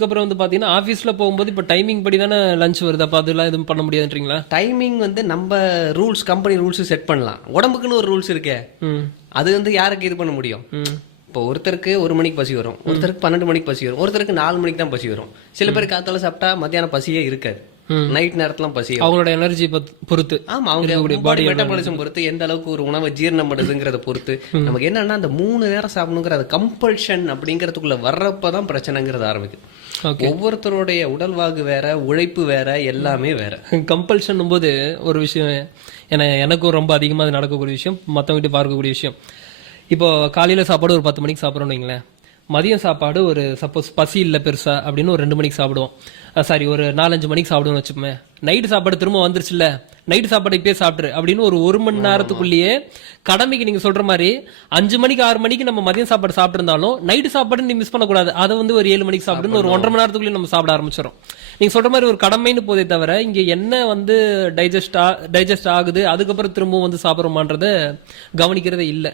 அதுக்கப்புறம் வந்து பாத்தீங்கன்னா ஆபீஸ்ல போகும்போது இப்ப டைமிங் படி தானே லஞ்ச் வருது. அப்ப அதெல்லாம் எதுவும் பண்ண முடியாதுன்றீங்களா? டைமிங் வந்து நம்ம ரூல்ஸ் கம்பெனி ரூல்ஸ் செட் பண்ணலாம். உடம்புக்குன்னு ஒரு ரூல்ஸ் இருக்கே. அது வந்து யாருக்கு இது பண்ண முடியும்? இப்போ ஒருத்தருக்கு ஒரு மணிக்கு பசி வரும். ஒருத்தருக்கு பன்னெண்டு மணிக்கு பசி வரும். ஒருத்தருக்கு நாலு மணிக்கு தான் பசி வரும். சில பேர் காத்தால சாப்பிட்டா மத்தியானம் பசியே இருக்காது. நைட் நேரத்துல பசி. அவங்களோட எனர்ஜி பொறுத்து. ஆமா அவங்க பாடி மெட்டபாலிசம் பொறுத்து எந்த அளவுக்கு ஒரு உணவை ஜீரணம் பண்ணுதுங்கிறத பொறுத்து நமக்கு என்னன்னா அந்த மூணு நேரம் சாப்பிடணுங்கிற அது கம்பல்ஷன் அப்படிங்கறதுக்குள்ள வர்றப்பதான் பிரச்சனைங்கிறது ஆரம்பிக்குது. ஒவ்வொருத்தருடைய உடல்வாகு வேற உழைப்பு வேற எல்லாமே வேற. கம்பல்ஷன் போது ஒரு விஷயம் ஏன்னா எனக்கும் ரொம்ப அதிகமாக அது நடக்கக்கூடிய விஷயம் மற்றவங்கிட்ட பார்க்கக்கூடிய விஷயம். இப்போ காலையில் சாப்பாடு ஒரு பத்து மணிக்கு சாப்பிட்றோம்னு வைங்களேன். மதியம் சாப்பாடு ஒரு சப்போஸ் பசி இல்லை பெருசா அப்படின்னு ஒரு ரெண்டு மணிக்கு சாப்பிடுவோம். சாரி ஒரு நாலஞ்சு மணிக்கு சாப்பிடுவோம்னு வச்சுப்போமே நைட்டு சாப்பாடு திரும்ப வந்துருச்சுல்ல. நைட்டு சாப்பாடு இப்பயே சாப்பிட்ரு அப்படின்னு ஒரு ஒரு மணி நேரத்துக்குள்ளேயே கடமைக்கு நீங்க சொல்ற மாதிரி அஞ்சு மணிக்கு ஆறு மணிக்கு நம்ம மதியம் சாப்பாடு சாப்பிட்ருந்தாலும் நைட்டு சாப்பாடு நீ மிஸ் பண்ணக்கூடாது. அதை வந்து ஒரு ஏழு மணிக்கு சாப்பிடுன்னு ஒரு ஒன்றரை மணி நேரத்துக்குள்ளேயே நம்ம சாப்பிட ஆரம்பிச்சிடும் நீங்க சொல்ற மாதிரி ஒரு கடமைன்னு போதே தவிர இங்க என்ன வந்து டைஜஸ்ட் டைஜஸ்ட் ஆகுது அதுக்கப்புறம் திரும்பவும் வந்து சாப்பிட்றோமான்றத கவனிக்கிறதே இல்லை.